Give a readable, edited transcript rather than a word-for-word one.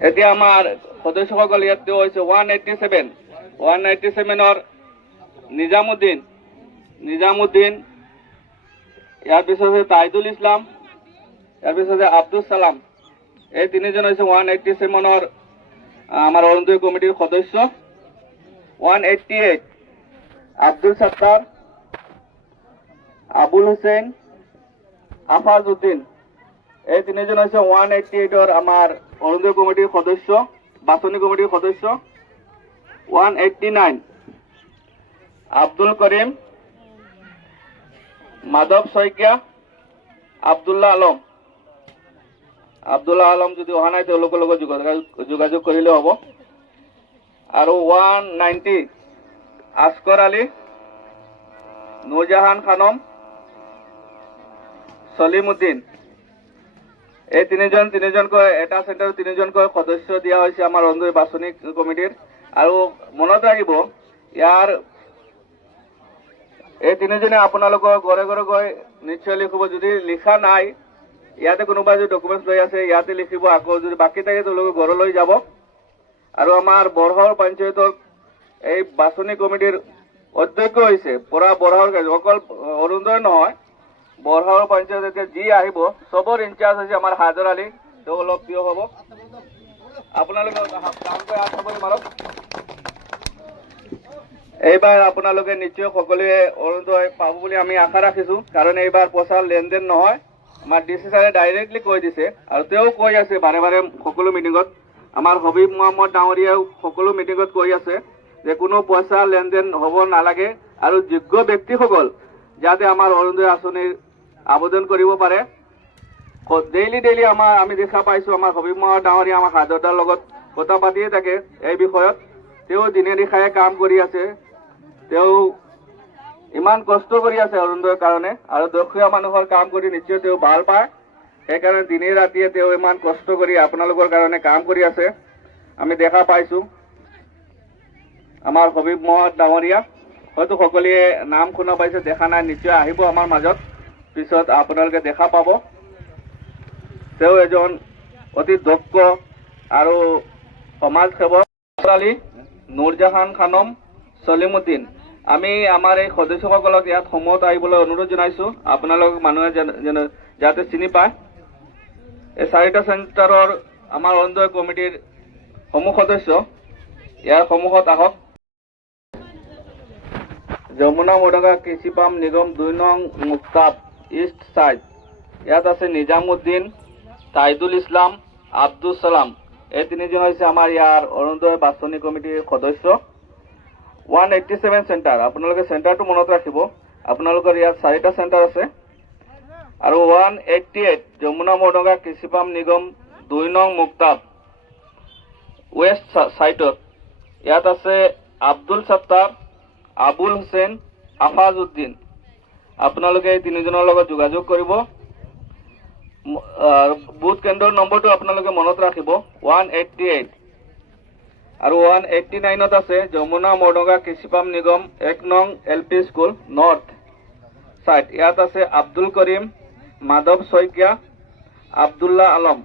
এতিয়া আমাৰ সদস্যসকল ইয়াত হৈছে 187 নিজামুদ্দিন ইয়াৰ পিছত তাইদুল ইছলাম ইয়াৰ পিছত আব্দুল সালাম এই তিনিজন হৈছে 187 আমাৰ অৰুণোদয় কমিটিৰ সদস্য 188 আব্দুল সত্তাৰ আবুল হুসেন আফাজউদ্দিন এই তিনিজন হৈছে 188 আমাৰ অৰুণোদয় কমিটিৰ সদস্য বাছনি কমিটিৰ সদস্য 189 আব্দুল কৰিম মাধৱ শইকীয়া আব্দুল্লাহ আলম যদি অহা নাই তেওঁলোকৰ লগত যোগাযোগ কৰিলে হ'ব আৰু 190 আসকৰ আলী নুৰজাহান খানম সলিমুদ্দিন এই তিনিজনকৈ এটা চেণ্টাৰ তিনিজনকৈ সদস্য দিয়া হৈছে আমাৰ অৰুণোদয় বাছনি কমিটিৰ আৰু মনত ৰাখিব ইয়াৰ এই তিনিজনে আপোনালোকৰ ঘৰে ঘৰে গৈ নিশ্চয় লিখিব যদি লিখা নাই ইয়াতে কোনোবাই যদি ডকুমেণ্টছ লৈ আছে ইয়াতে লিখিব আকৌ যদি বাকী থাকে তেওঁলোকে ঘৰলৈ যাব আৰু আমাৰ বৰহৰ পঞ্চায়তৰ এই বাছনি কমিটিৰ অধ্যক্ষ হৈছে পৰা বৰহৰ অকল অৰুণোদয় নহয় বৰহৰ পঞ্চায়ত যি আহিব চবৰ ইনচাৰ্জ হৈছে আমাৰ হাজাৰ আলী তেওঁ অলপ প্ৰিয় হ'ব আপোনালোকে ডাঙৰকৈ হাত চাপৰি মাৰক এইবাৰ আপোনালোকে নিশ্চয় সকলোৱে অৰুণোদয় পাব বুলি আমি আশা ৰাখিছোঁ কাৰণ এইবাৰ পইচাৰ লেনদেন নহয় আমাৰ ডিচি ছাৰে ডাইৰেক্টলি কৈ দিছে আৰু তেওঁ কৈ আছে বাৰে বাৰে সকলো মিটিঙত আমাৰ হবিব মহম্মদ ডাঙৰীয়াও সকলো মিটিঙত কৈ আছে যে কোনো পইচা লেনদেন হ'ব নালাগে আৰু যোগ্য ব্যক্তিসকল যাতে আমাৰ অৰুণোদয় আঁচনিৰ আবেদন কৰিব পাৰে ডেইলি আমি দেখা পাইছোঁ আমাৰ হবিব মহম্মদ ডাঙৰীয়া আমাৰ হাজৰদাৰ লগত কথা পাতিয়ে থাকে এই বিষয়ত তেওঁ দিনে নিশায়ে কাম কৰি আছে তেওঁ ইমান কষ্ট কৰি আছে অৰুণোদয়ৰ কাৰণে আৰু দুখীয়া মানুহৰ কাম কৰি নিশ্চয় তেওঁ ভাল পায় সেইকাৰণে দিনে ৰাতিয়ে তেওঁ ইমান কষ্ট কৰি আপোনালোকৰ কাৰণে কাম কৰি আছে আমি দেখা পাইছোঁ আমাৰ হবিব মহম্মদ ডাঙৰীয়া হয়তো সকলোৱে নাম শুনা পাইছে দেখা নাই নিশ্চয় আহিব আমাৰ মাজত পিছত আপোনালোকে দেখা পাব তেওঁ এজন অতি দক্ষ আৰু সমাজসেৱক আলী নুৰজাহান খানম সলিমুদ্দিন আমি আমাৰ এই সদস্যসকলক ইয়াত সমূহত আহিবলৈ অনুৰোধ জনাইছোঁ আপোনালোক মানুহে যাতে চিনি পায় এই চাৰিটা চেণ্টাৰৰ আমাৰ অৰুণোদয় কমিটিৰ সমূহ সদস্য ইয়াৰ সন্মুখত আহক যমুনা মডগা কৃষি পাম নিগম 2 নং মুক্তাব ইষ্ট সাইড ইয়াত আছে নিজামুদ্দিন তাইদুল ইছলাম আব্দুল সালাম এই তিনিজন হৈছে আমাৰ ইয়াৰ অৰুণোদয় বাছনি কমিটিৰ সদস্য 187 চেণ্টাৰ আপোনালোকে চেণ্টাৰটো মনত ৰাখিব আপোনালোকৰ ইয়াত চাৰিটা চেণ্টাৰ আছে আৰু 188 যমুনা মডগা কৃষি পাম নিগম 2 নং মুক্তাব ৱেষ্ট সাইডত ইয়াত আছে আব্দুল সত্তাৰ আবুল হুসেন আফাজউদ্দিন আপোনালোকে এই তিনিজনৰ লগত যোগাযোগ কৰিব বুথ কেন্দ্ৰৰ নম্বৰটো আপোনালোকে মনত ৰাখিব 188 আৰু 189ত আছে যমুনা মডগা কৃষি পাম নিগম 1 নং এলপি স্কুল নৰ্থ সাইড ইয়াত আছে আব্দুল কৰিম মাধৱ শইকীয়া আব্দুল্লাহ আলম